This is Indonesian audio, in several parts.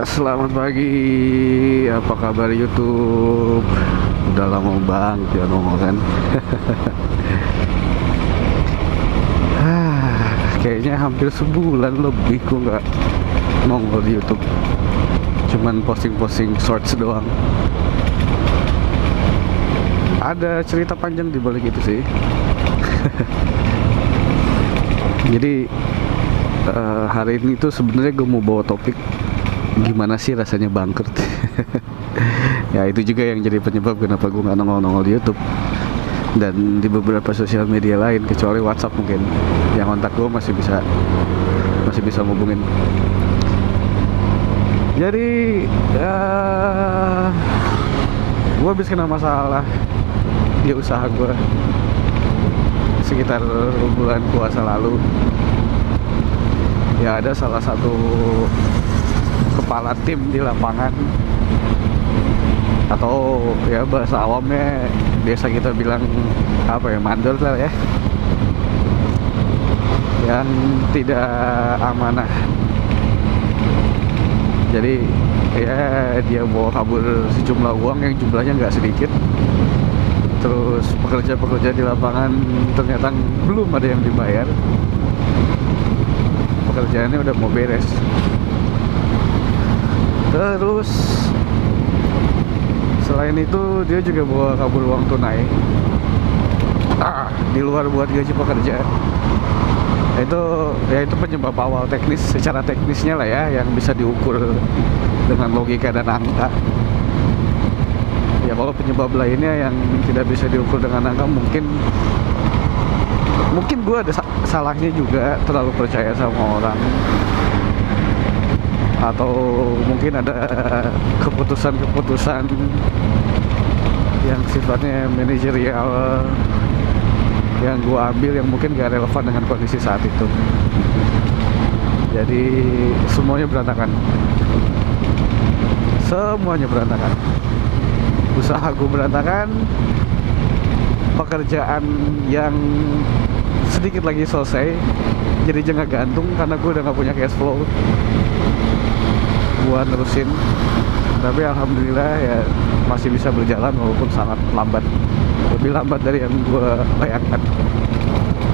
Selamat pagi. Apa kabar YouTube? Udah lama banget ya nongol kan. Kayaknya hampir sebulan lebih gue nggak nongol di YouTube. Cuman posting-posting shorts doang. Ada cerita panjang di balik itu sih. Jadi hari ini tuh sebenarnya gue mau bawa topik gimana sih rasanya bangkrut. Ya itu juga yang jadi penyebab kenapa gue nggak nongol-nongol di YouTube dan di beberapa sosial media lain kecuali WhatsApp mungkin yang kontak gue masih bisa hubungin. Jadi gue habis kena masalah di usaha gue sekitar bulan puasa lalu. Ya ada salah satu kepala tim di lapangan, atau ya bahasa awamnya biasa kita bilang apa ya, mandor lah ya, yang tidak amanah. Jadi ya dia bawa kabur sejumlah uang yang jumlahnya nggak sedikit. Terus pekerja-pekerja di lapangan ternyata belum ada yang dibayar. Pekerjaannya udah mau beres. Terus selain itu dia juga bawa kabur uang tunai di luar buat gaji pekerja. Itu penyebab awal teknis, secara teknisnya lah ya, yang bisa diukur dengan logika dan angka. Ya kalau penyebab lainnya yang tidak bisa diukur dengan angka, mungkin gue ada salahnya juga, terlalu percaya sama orang, atau mungkin ada keputusan-keputusan yang sifatnya manajerial yang gue ambil yang mungkin gak relevan dengan kondisi saat itu. Jadi semuanya berantakan. Usaha gue berantakan, pekerjaan yang sedikit lagi selesai jadi jangka gantung karena gue udah gak punya cash flow buat nerusin. Tapi alhamdulillah ya masih bisa berjalan walaupun sangat lambat, lebih lambat dari yang gue bayangkan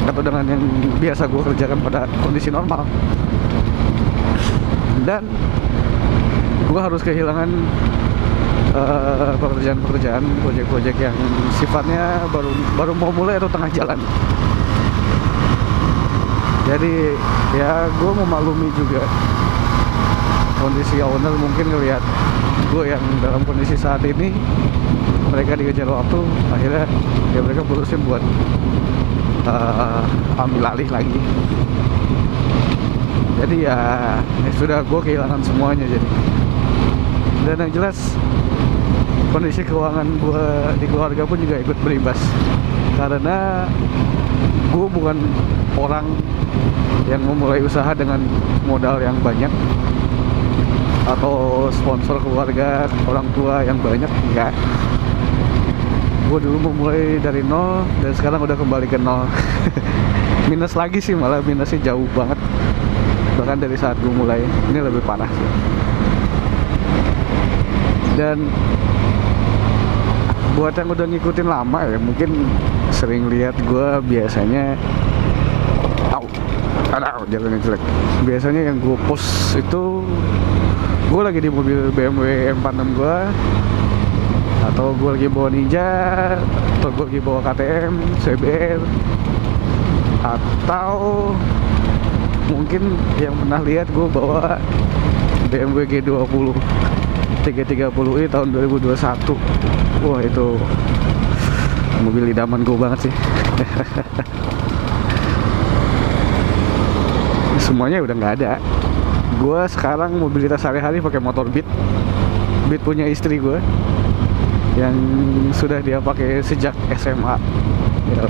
atau dengan yang biasa gue kerjakan pada kondisi normal. Dan gue harus kehilangan pekerjaan-pekerjaan, proyek-proyek yang sifatnya baru mau mulai atau tengah jalan. Jadi ya gue memaklumi juga kondisi owner, mungkin ngelihat gue yang dalam kondisi saat ini, mereka dikejar waktu, akhirnya ya mereka putusin buat ambil alih lagi. Jadi ya sudah, gue kehilangan semuanya. Jadi, dan yang jelas kondisi keuangan gue di keluarga pun juga ikut berimbas, karena gue bukan orang yang memulai usaha dengan modal yang banyak atau sponsor keluarga, orang tua yang banyak, enggak. Gue dulu memulai dari nol dan sekarang udah kembali ke nol. Minus lagi sih, malah minusnya jauh banget. Bahkan dari saat gue mulai, ini lebih parah sih. Dan buat yang udah ngikutin lama ya, mungkin sering lihat gue biasanya jalannya jelek. Biasanya yang gue post itu gue lagi di mobil BMW M46 gue, atau gue lagi bawa Ninja, atau gue lagi bawa KTM, CBR, atau mungkin yang pernah lihat gue bawa BMW G20 330i tahun 2021. Wah, itu mobil idaman gue banget sih. Semuanya udah nggak ada. Gue sekarang mobilitas sehari-hari pakai motor Beat punya istri gue, yang sudah dia pakai sejak SMA ya,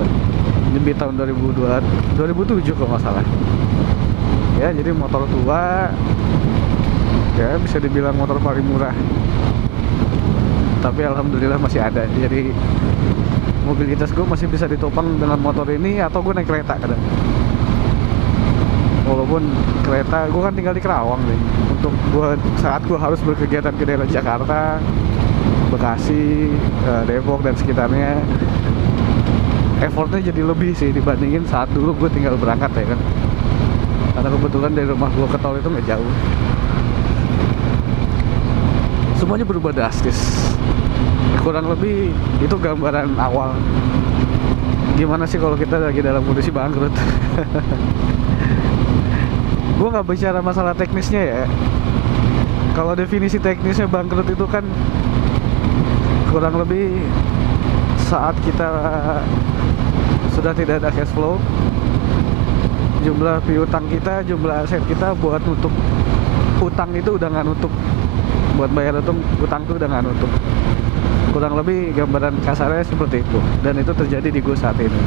jadi tahun 2007 kalau nggak salah ya. Jadi motor tua ya, bisa dibilang motor paling murah, tapi alhamdulillah masih ada. Jadi mobilitas gue masih bisa ditopang dengan motor ini, atau gue naik kereta kadang. walaupun kereta gue kan tinggal di Kerawang nih, untuk gue saat gue harus berkegiatan ke daerah Jakarta, Bekasi, Depok dan sekitarnya, effortnya jadi lebih sih dibandingin saat dulu gue tinggal berangkat ya kan, karena kebetulan dari rumah gue ke tol itu nggak jauh. Semuanya berubah drastis. Kurang lebih itu gambaran awal gimana sih kalau kita lagi dalam kondisi bangkrut. Gue nggak bicara masalah teknisnya ya. Kalau definisi teknisnya bangkrut itu kan kurang lebih saat kita sudah tidak ada cash flow, jumlah piutang kita, jumlah aset kita buat nutup utang itu udah nggak nutup, buat bayar utang itu udah nggak nutup. Kurang lebih gambaran kasarnya seperti itu, dan itu terjadi di gue saat ini.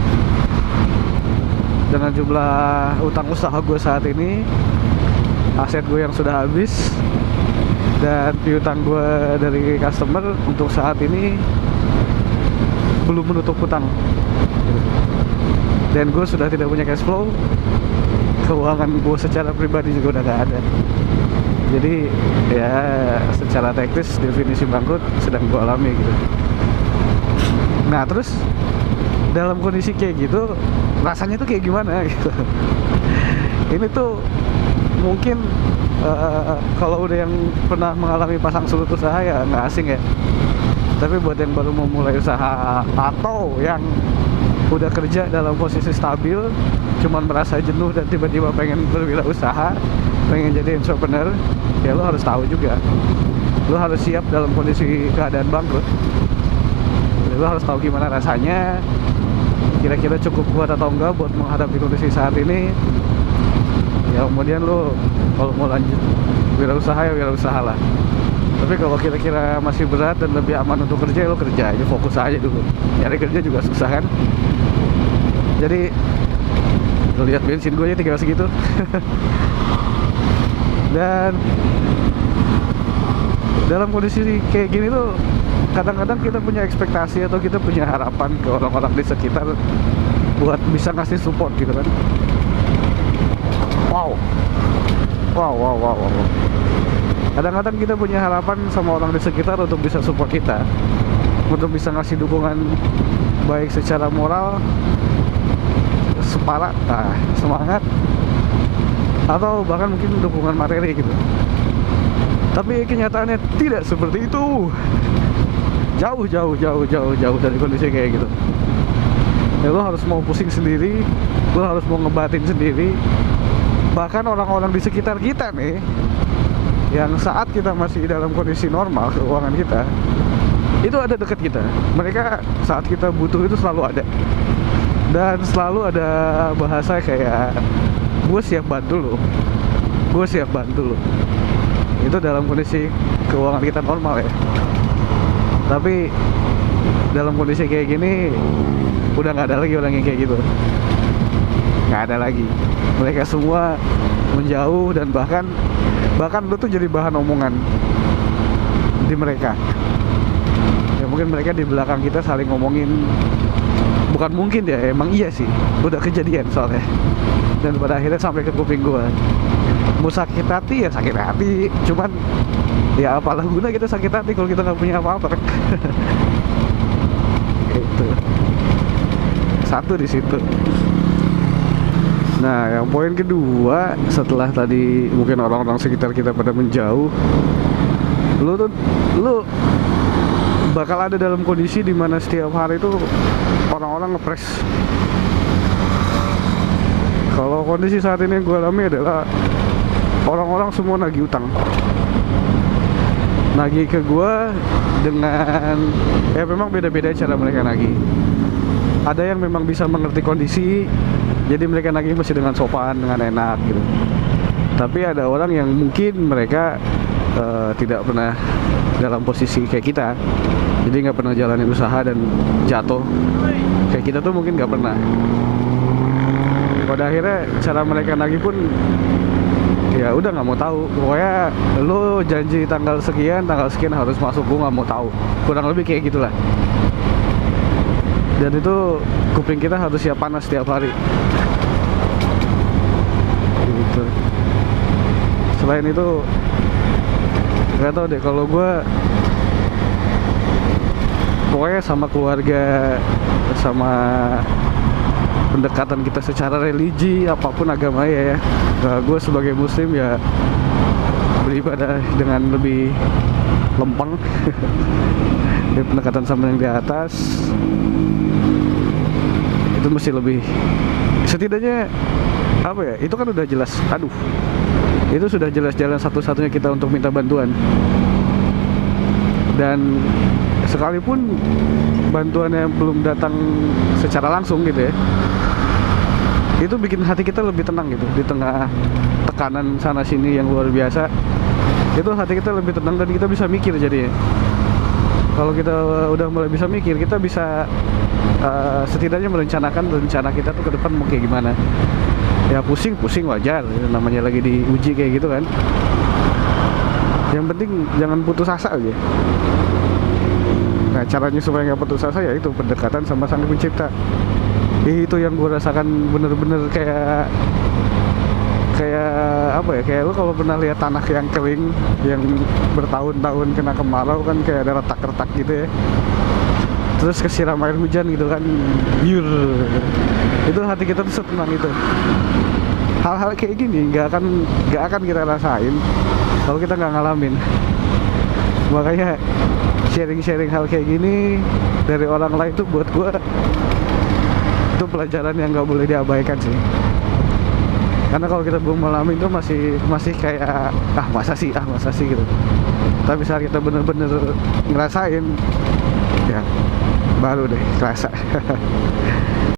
Dengan jumlah utang usaha gue saat ini, aset gue yang sudah habis, dan piutang gue dari customer untuk saat ini belum menutup utang. Dan gue sudah tidak punya cash flow, keuangan gue secara pribadi juga udah gak ada. Jadi ya secara teknis definisi bangkrut sedang gue alami gitu. Nah terus dalam kondisi kayak gitu rasanya tuh kayak gimana gitu. Ini tuh mungkin kalau udah yang pernah mengalami pasang surut usaha ya nggak asing ya. Tapi buat yang baru mau mulai usaha atau yang udah kerja dalam posisi stabil, cuman merasa jenuh dan tiba-tiba pengen berwirausaha, pengen jadi entrepreneur, ya lo harus tahu juga, lo harus siap dalam kondisi keadaan bangkrut. Lo harus tahu gimana rasanya, kira-kira cukup kuat atau enggak buat menghadapi kondisi saat ini. Ya kemudian lo kalau mau lanjut wirausaha ya wirausaha lah. Tapi kalau kira-kira masih berat dan lebih aman untuk kerja, ya lo kerja aja, fokus aja dulu. Nyari kerja juga susah kan. Jadi lo lihat bensin gue aja tinggal segitu. Dan dalam kondisi kayak gini tuh kadang-kadang kita punya ekspektasi atau kita punya harapan ke orang-orang di sekitar buat bisa ngasih support gitu kan. Wow. Kadang-kadang kita punya harapan sama orang di sekitar untuk bisa support kita, untuk bisa ngasih dukungan baik secara moral, semangat, atau bahkan mungkin dukungan materi gitu. Tapi kenyataannya tidak seperti itu. Jauh dari kondisi kayak gitu. Ya lo harus mau pusing sendiri, lo harus mau ngebatin sendiri. Bahkan orang-orang di sekitar kita nih, yang saat kita masih dalam kondisi normal keuangan kita, itu ada dekat kita. Mereka saat kita butuh itu selalu ada. Dan selalu ada bahasa kayak gue siap bantu lo. Itu dalam kondisi keuangan kita normal ya. Tapi dalam kondisi kayak gini udah nggak ada lagi orang yang kayak gitu. Nggak ada lagi. Mereka semua menjauh, dan bahkan lu tuh jadi bahan omongan di mereka. Ya mungkin mereka di belakang kita saling ngomongin. Bukan mungkin ya, emang iya sih, udah kejadian soalnya. Dan pada akhirnya sampai ke kuping gua, mau sakit hati ya sakit hati, cuman ya apalah guna kita sakit hati kalau kita nggak punya apa-apa. Itu satu di situ. Nah, yang poin kedua, setelah tadi mungkin orang-orang sekitar kita pada menjauh, lu bakal ada dalam kondisi dimana setiap hari itu orang-orang ngepres. Kalau kondisi saat ini yang gue alami adalah orang-orang semua nagih utang, nagih ke gue dengan ya memang beda-beda cara mereka nagih. Ada yang memang bisa mengerti kondisi, jadi mereka nagih masih dengan sopan, dengan enak gitu. Tapi ada orang yang mungkin mereka tidak pernah dalam posisi kayak kita, jadi nggak pernah jalanin usaha dan jatuh kayak kita tuh mungkin nggak pernah. Pada akhirnya cara mereka nagih pun ya udah nggak mau tahu, pokoknya lo janji tanggal sekian harus masuk, gue nggak mau tahu, kurang lebih kayak gitulah. Dan itu kuping kita harus siap panas setiap hari gitu. Selain itu nggak tahu deh, kalau gue pokoknya sama keluarga, sama pendekatan kita secara religi apapun agama ya, gue sebagai muslim ya beribadah dengan lebih lempeng di pendekatan sama yang di atas itu mesti lebih, setidaknya apa ya, itu kan udah jelas, itu sudah jelas jalan satu-satunya kita untuk minta bantuan. Dan sekalipun bantuannya belum datang secara langsung gitu ya, itu bikin hati kita lebih tenang gitu. Di tengah tekanan sana sini yang luar biasa, itu hati kita lebih tenang dan kita bisa mikir. Jadi kalau kita udah mulai bisa mikir, kita bisa setidaknya merencanakan rencana kita tuh ke depan mau kayak gimana. Ya pusing wajar, namanya lagi diuji kayak gitu kan. Yang penting jangan putus asa aja. Nah, caranya supaya nggak putus asa ya itu pendekatan sama Sang Pencipta. Itu yang gue rasakan bener-bener kayak apa ya, kayak lu kalau pernah lihat tanah yang kering yang bertahun-tahun kena kemarau kan, kayak ada retak-retak gitu ya, terus kesiram air hujan gitu kan, biur, itu hati kita tuh setenang itu. Hal-hal kayak gini nggak akan kita rasain kalau kita nggak ngalamin. Makanya sharing hal kayak gini dari orang lain tuh buat gue itu pelajaran yang nggak boleh diabaikan sih. Karena kalau kita belum ngalamin tuh masih kayak masa sih gitu. Tapi saat kita bener-bener ngerasain, ya baru deh kerasa.